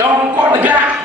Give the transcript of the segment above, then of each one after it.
Dongkok negara.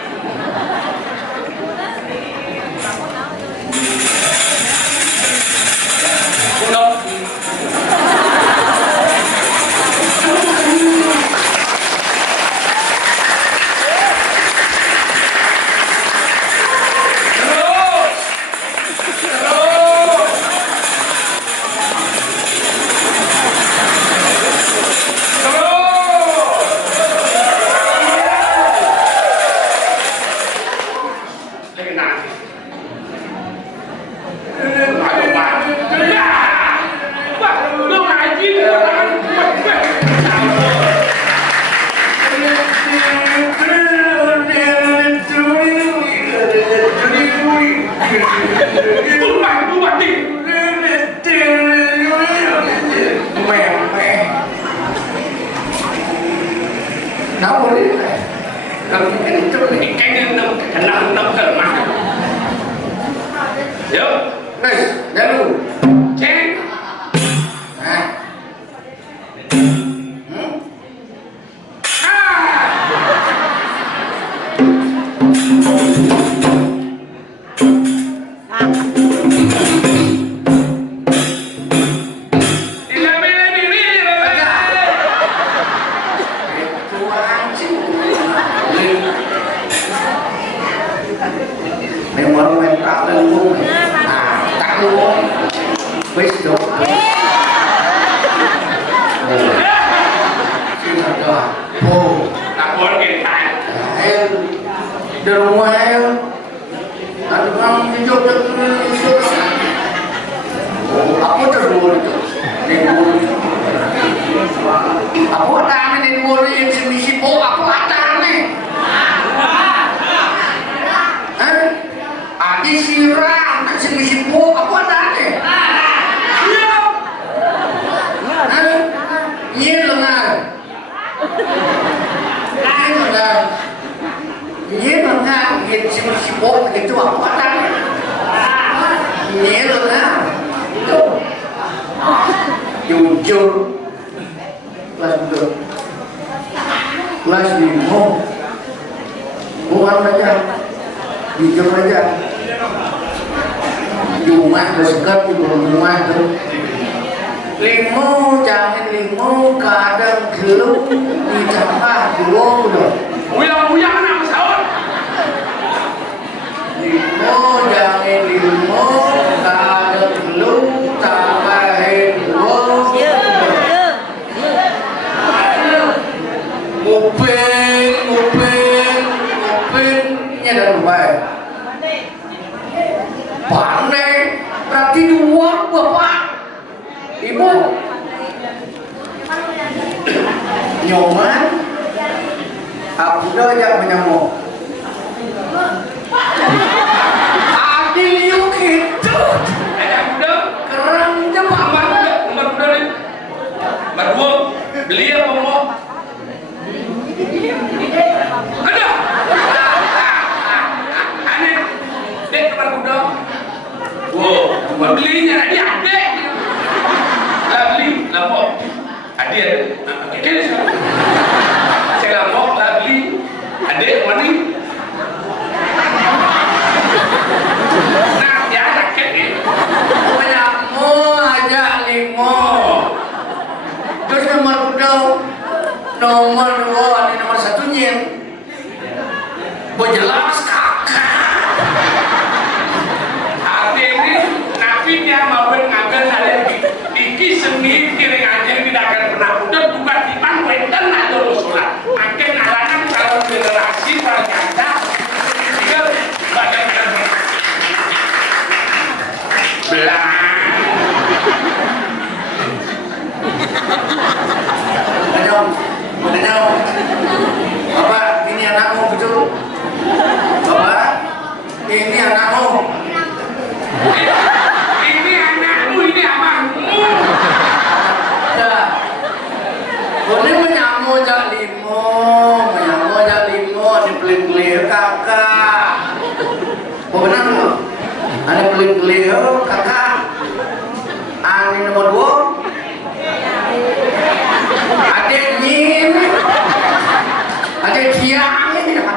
Ada kiai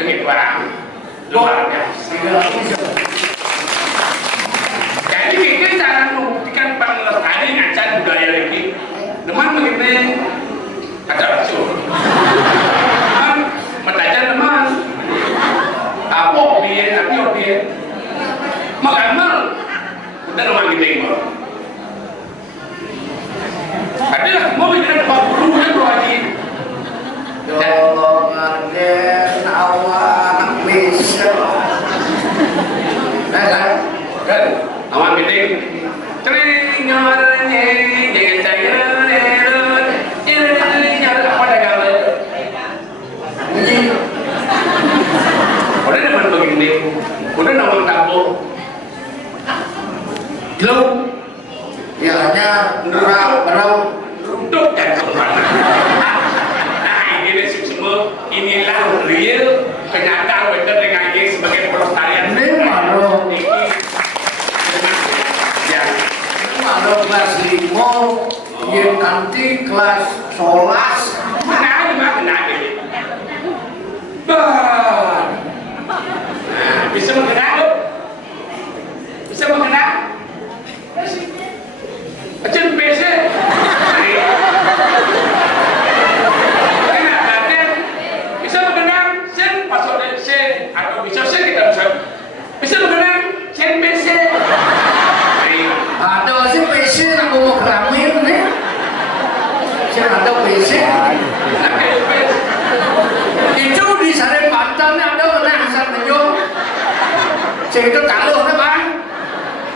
Dengit Bang. Luar biasa. Jadi kita cara membuktikan pelestari ngacan budaya lagi. Teman begini kata rasul. Teman mentajan teman. Apa biar tapi biar. Magamal udah teman kita ini. Tapi lah mau kita dapat guru ya bro lagi. Golongan awak bisa. Kan awan meeting teringatnya dengan cahaya apa dagang ini udah depan begini udah nawang dapur gelo Ya hanya berau duduk dan kemana nah ini semua inilah real kenyataan betul dengan ini sebagai pelestarian ini malu malu kelas 5 yang nanti kelas 11 kenal bah bisa mengenal bisa mengenal aja PC bisa mengenal sen masuk sen atau bisa sen kita bisa mengenal sen PC ada sih PC nak bawa keramir nih saya ada PC itu di Sare Banten ada orang asal menjong saya itu taruh na bang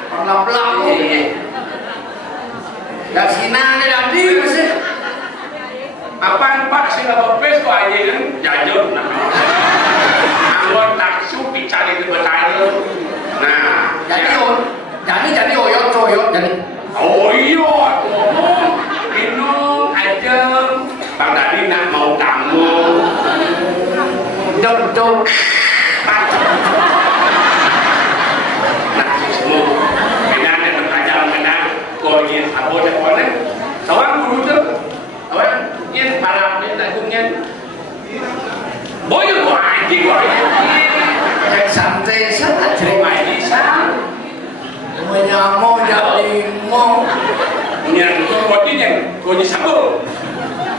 pelak-pelak dari sini ada tadi masih apaan pak sih nggak bes kok aja kan jajur anggot taksu dicari di bertanya nah jadi oyot jadi oyot minum aja bang tadi nak mau kamu betul nah semua kenal dan bertajam kenal kau ingin apa dan mana kawan guru tu kawan ingin para minta kungian boleh kau anjing kau kayak santai saja terima bisa menyamuk jadi mau yang kau ini kau disambung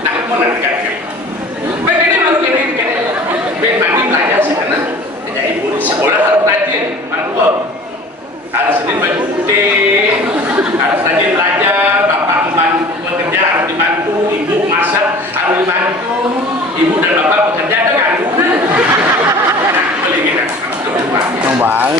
nak mau nak kaki baik ini baru ini baik mandi belajar sana jadi ibu di sekolah harus rajin manual harus sendiri baju putih harus rajin belajar bapak membantu bekerja harus dibantu ibu masak harus dibantu ibu dan bapak bekerja dengan nah beli kita Bang,